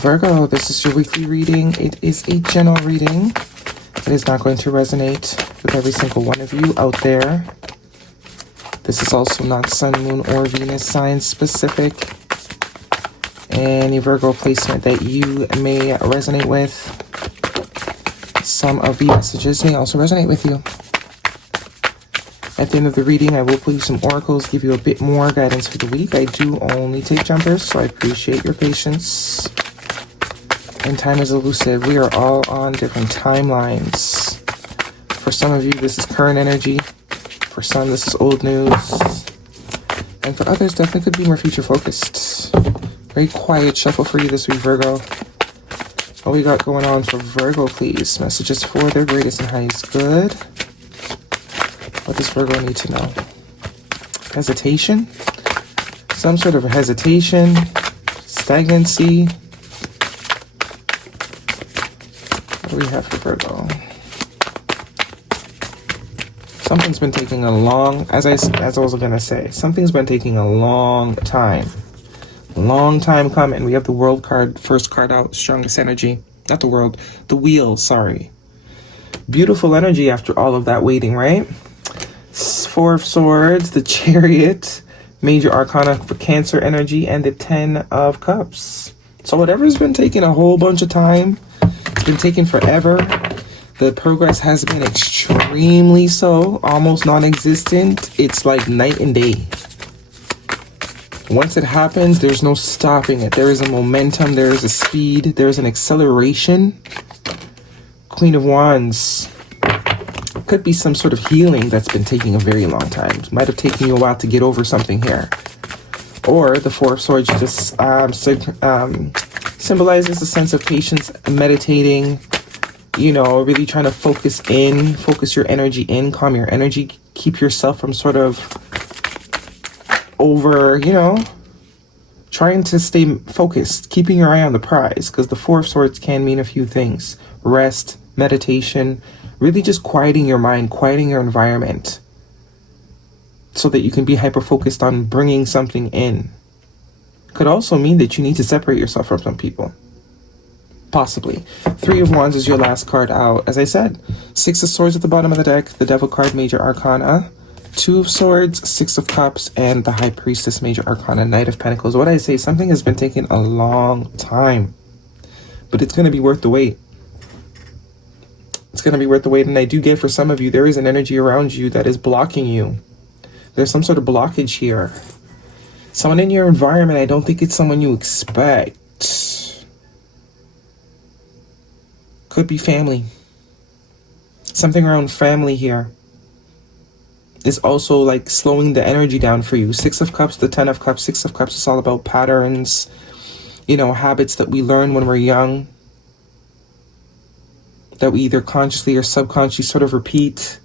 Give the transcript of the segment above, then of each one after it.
Virgo, this is your weekly reading. It is a general reading. It is not going to resonate with every single one of you out there. This is also not Sun, Moon, or Venus sign specific. Any Virgo placement that you may resonate with. Some of the messages may also resonate with you. At the end of the reading, I will pull you some oracles, give you a bit more guidance for the week. I do only take jumpers, so I appreciate your patience. And time is elusive. We are all on different timelines. For some of you, this is current energy. For some, this is old news. And for others, definitely could be more future focused. Very quiet shuffle for you this week, Virgo. What we got going on for Virgo, please? Messages for their greatest and highest good. What does Virgo need to know? Hesitation. Some sort of hesitation. Stagnancy. What do we have for Virgo? Something's been taking a long, as I was going to say, something's been taking a long time. Long time coming. We have the World card, first card out, strongest energy. Not the World, the Wheel, sorry. Beautiful energy after all of that waiting, right? Four of Swords, the Chariot, major arcana for Cancer energy, and the 10 of Cups. So whatever's been taking a whole bunch of time, it's been taking forever. The progress has been extremely slow, almost non-existent. It's like night and day. Once it happens, there's no stopping it. There is a momentum, there is a speed, there's an acceleration. Queen of Wands. Could be some sort of healing that's been taking a very long time. It might have taken you a while to get over something here. Or the Four of Swords just symbolizes a sense of patience, meditating, you know, really trying to focus your energy in, calm your energy, keep yourself from sort of over, you know, trying to stay focused, keeping your eye on the prize, because the Four of Swords can mean a few things. Rest, meditation, really just quieting your mind, quieting your environment so that you can be hyper-focused on bringing something in. Could also mean that you need to separate yourself from some people. Possibly. Three of Wands is your last card out. As I said, Six of Swords at the bottom of the deck, the Devil card, major arcana. Two of Swords, Six of Cups, and the High Priestess, major arcana, Knight of Pentacles. What I say, something has been taking a long time, but it's going to be worth the wait. It's going to be worth the wait. And I do get for some of you, there is an energy around you that is blocking you. There's some sort of blockage here. Someone in your environment, I don't think it's someone you expect. Could be family. Something around family here is also like slowing the energy down for you. Six of Cups, the 10 of Cups. Six of Cups is all about patterns, you know, habits that we learn when we're young, that we either consciously or subconsciously sort of repeat.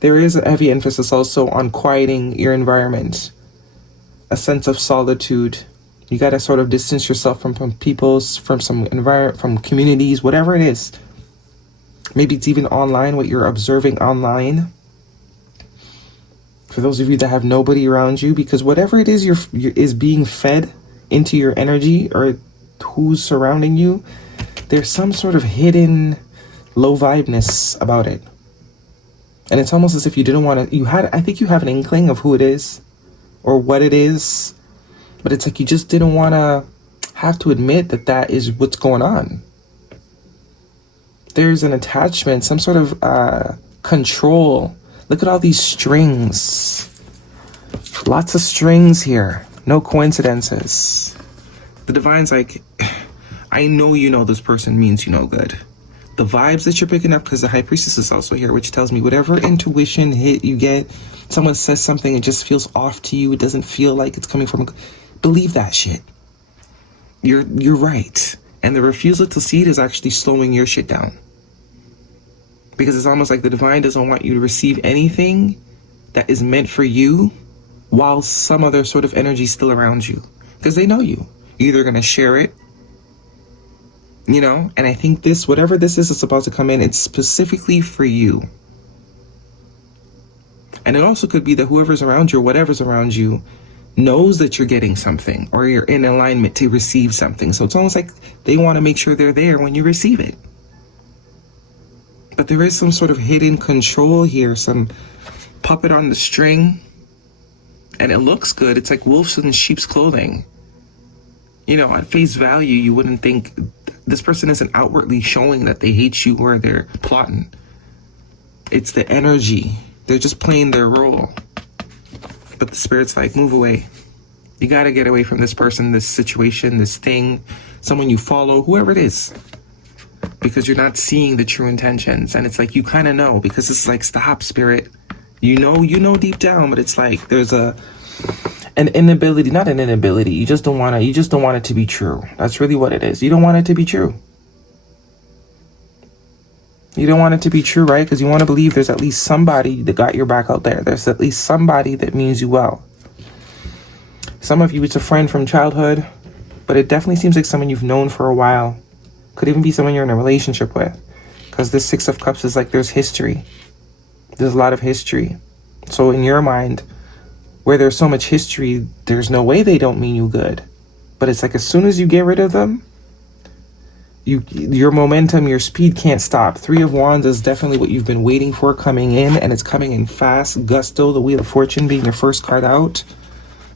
There is a heavy emphasis also on quieting your environment, a sense of solitude. You got to sort of distance yourself from people's, from some environment, from communities, whatever it is. Maybe it's even online, what you're observing online. For those of you that have nobody around you, because whatever it is is being fed into your energy, or who's surrounding you, there's some sort of hidden low vibeness about it. And it's almost as if you didn't want to, I think you have an inkling of who it is or what it is, but it's like you just didn't want to have to admit that that is what's going on. There's an attachment, some sort of control. Look at all these strings. Lots of strings here. No coincidences. The Divine's like, I know you know this person means you no good. The vibes that you're picking up, because the High Priestess is also here, which tells me whatever intuition hit you get, someone says something, it just feels off to you, it doesn't feel like it's coming from, believe that shit. You're right. And the refusal to see it is actually slowing your shit down. Because it's almost like the Divine doesn't want you to receive anything that is meant for you while some other sort of energy is still around you. Because they know you. You're either going to share it, you know, and I think this, whatever this is that's about to come in, it's specifically for you. And it also could be that whoever's around you or whatever's around you knows that you're getting something or you're in alignment to receive something. So it's almost like they want to make sure they're there when you receive it. But there is some sort of hidden control here, some puppet on the string. And it looks good. It's like wolves in sheep's clothing. You know, at face value, you wouldn't think this person isn't outwardly showing that they hate you or they're plotting. It's the energy. They're just playing their role. But the spirit's like, move away. You got to get away from this person, this situation, this thing, someone you follow, whoever it is. Because you're not seeing the true intentions. And it's like, you kind of know, because it's like, stop, spirit. You know deep down, but it's like there's an inability, not an inability. You just don't want it to be true. That's really what it is. You don't want it to be true. You don't want it to be true, right? Because you want to believe there's at least somebody that got your back out there. There's at least somebody that means you well. Some of you, it's a friend from childhood, but it definitely seems like someone you've known for a while. Could even be someone you're in a relationship with. Because this Six of Cups is like there's history. There's a lot of history. So in your mind, where there's so much history, there's no way they don't mean you good. But it's like as soon as you get rid of them, your momentum, your speed can't stop. Three of Wands is definitely what you've been waiting for coming in, and it's coming in fast. Gusto, the Wheel of Fortune being your first card out,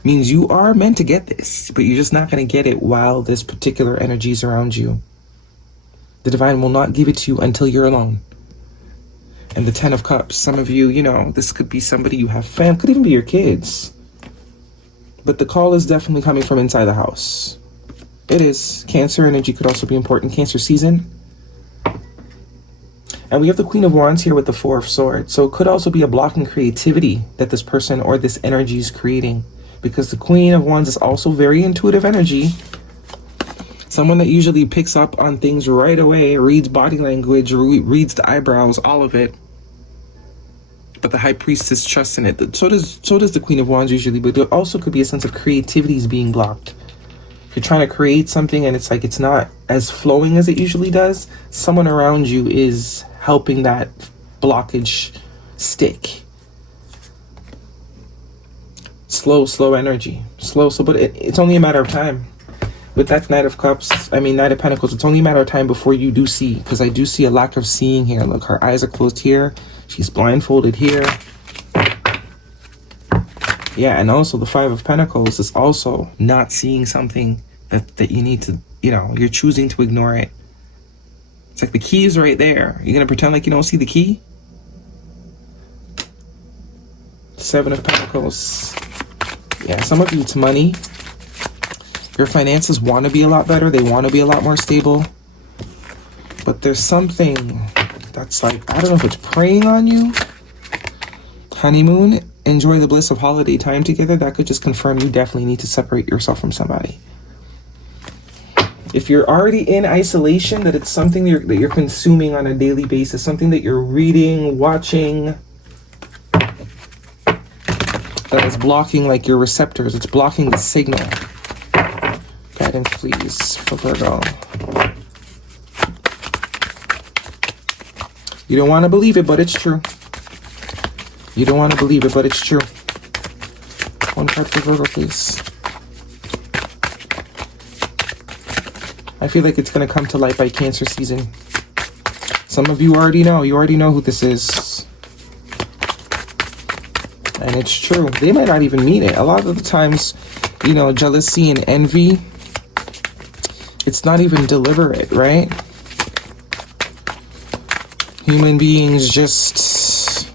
means you are meant to get this, but you're just not going to get it while this particular energy is around you. The divine will not give it to you until you're alone. And the Ten of Cups, some of you, you know, this could be somebody you have fam, could even be your kids. But the call is definitely coming from inside the house. It is. Cancer energy could also be important. Cancer season. And we have the Queen of Wands here with the Four of Swords. So it could also be a block in creativity that this person or this energy is creating. Because the Queen of Wands is also very intuitive energy. Someone that usually picks up on things right away, reads body language, reads the eyebrows, all of it. But the High Priestess trusts in it. So does the Queen of Wands usually, but there also could be a sense of creativity is being blocked. You're trying to create something and it's like it's not as flowing as it usually does. Someone around you is helping that blockage stick. Slow energy. But it's only a matter of time. With that Knight of Pentacles, it's only a matter of time before you do see. Because I do see a lack of seeing here. Look, her eyes are closed here. She's blindfolded here. Yeah, and also the Five of Pentacles is also not seeing something that you need to, you're choosing to ignore it. It's like the key is right there. You're going to pretend like you don't see the key? Seven of Pentacles. Yeah, some of you, it's money. Your finances want to be a lot better. They want to be a lot more stable. But there's something that's like, I don't know if it's preying on you. Honeymoon, enjoy the bliss of holiday time together. That could just confirm you definitely need to separate yourself from somebody. If you're already in isolation, that it's something that you're consuming on a daily basis, something that you're reading, watching, that is blocking like your receptors. It's blocking the signal. Guidance, please, for Virgo. You don't want to believe it, but it's true. You don't want to believe it, but it's true. One card for Virgo, please. I feel like it's going to come to light by Cancer season. Some of you already know. You already know who this is. And it's true. They might not even mean it. A lot of the times, jealousy and envy, it's not even deliberate, right? Human beings just,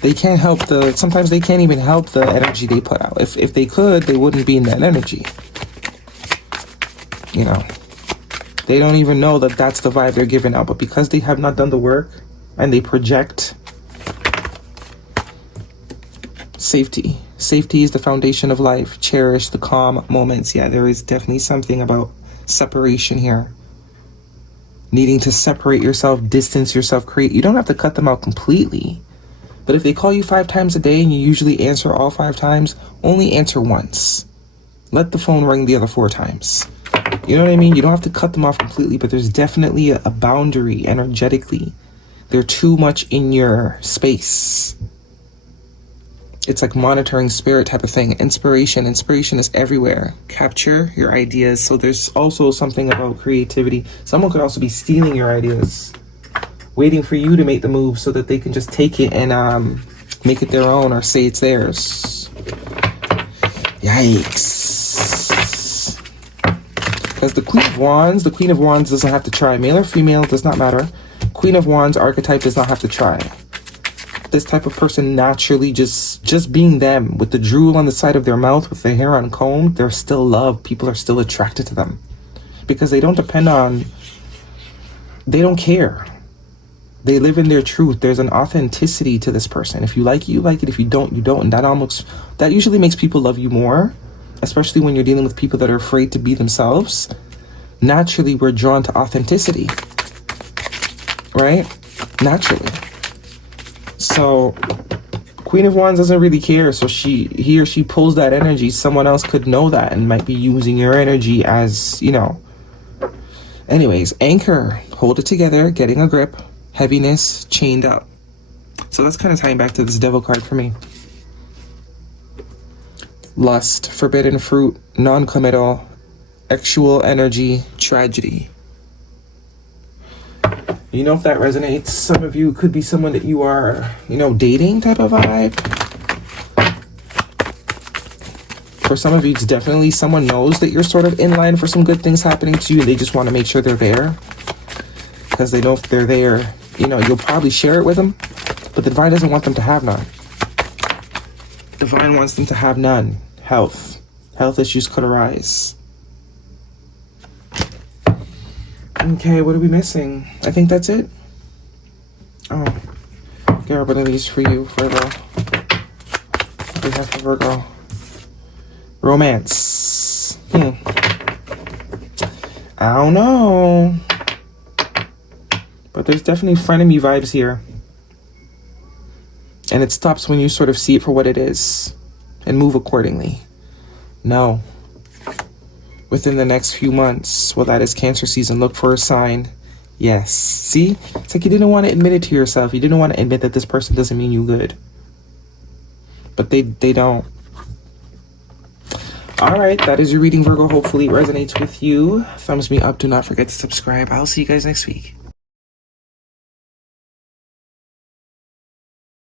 they can't help sometimes they can't even help the energy they put out. If they could, they wouldn't be in that energy. They don't even know that that's the vibe they're giving out. But because they have not done the work and they project, safety. Safety is the foundation of life. Cherish the calm moments. Yeah, there is definitely something about separation here. Needing to separate yourself, distance yourself, create. You don't have to cut them out completely. But if they call you 5 times a day and you usually answer all 5 times, only answer once. Let the phone ring the other 4 times. You know what I mean? You don't have to cut them off completely, but there's definitely a boundary energetically. They're too much in your space. It's like monitoring spirit type of thing. Inspiration is everywhere. Capture your ideas. So there's also something about creativity. Someone could also be stealing your ideas, waiting for you to make the move so that they can just take it and make it their own or say it's theirs. Yikes. Because the Queen of Wands doesn't have to try. Male or female, does not matter. Queen of Wands archetype does not have to try. This type of person naturally just being them, with the drool on the side of their mouth, with their hair uncombed, they're still loved. People are still attracted to them because they don't depend on, they don't care. They live in their truth. There's an authenticity to this person. If you like it, you like it. If you don't, you don't. And that usually makes people love you more, especially when you're dealing with people that are afraid to be themselves. Naturally, we're drawn to authenticity, right? Naturally. So Queen of Wands doesn't really care. So he or she pulls that energy. Someone else could know that and might be using your energy as, you know. Anyways, anchor, hold it together, getting a grip, heaviness, chained up. So that's kind of tying back to this Devil card for me. Lust, forbidden fruit, non-committal, actual energy, tragedy. You know, if that resonates, some of you could be someone that you are, you know, dating type of vibe. For some of you, it's definitely someone knows that you're sort of in line for some good things happening to you, and they just want to make sure they're there. Because they know if they're there, you know, you'll probably share it with them, but the divine doesn't want them to have none. Divine wants them to have none. Health issues could arise. Okay, what are we missing? I think that's it. Oh, get one of these for you, Virgo. What do we have for Virgo? Romance. I don't know. But there's definitely frenemy vibes here. And it stops when you sort of see it for what it is and move accordingly. No. Within the next few months, well, that is Cancer season, look for a sign. Yes. See? It's like you didn't want to admit it to yourself. You didn't want to admit that this person doesn't mean you good. But they don't. All right, that is your reading, Virgo. Hopefully it resonates with you. Thumbs me up. Do not forget to subscribe. I'll see you guys next week.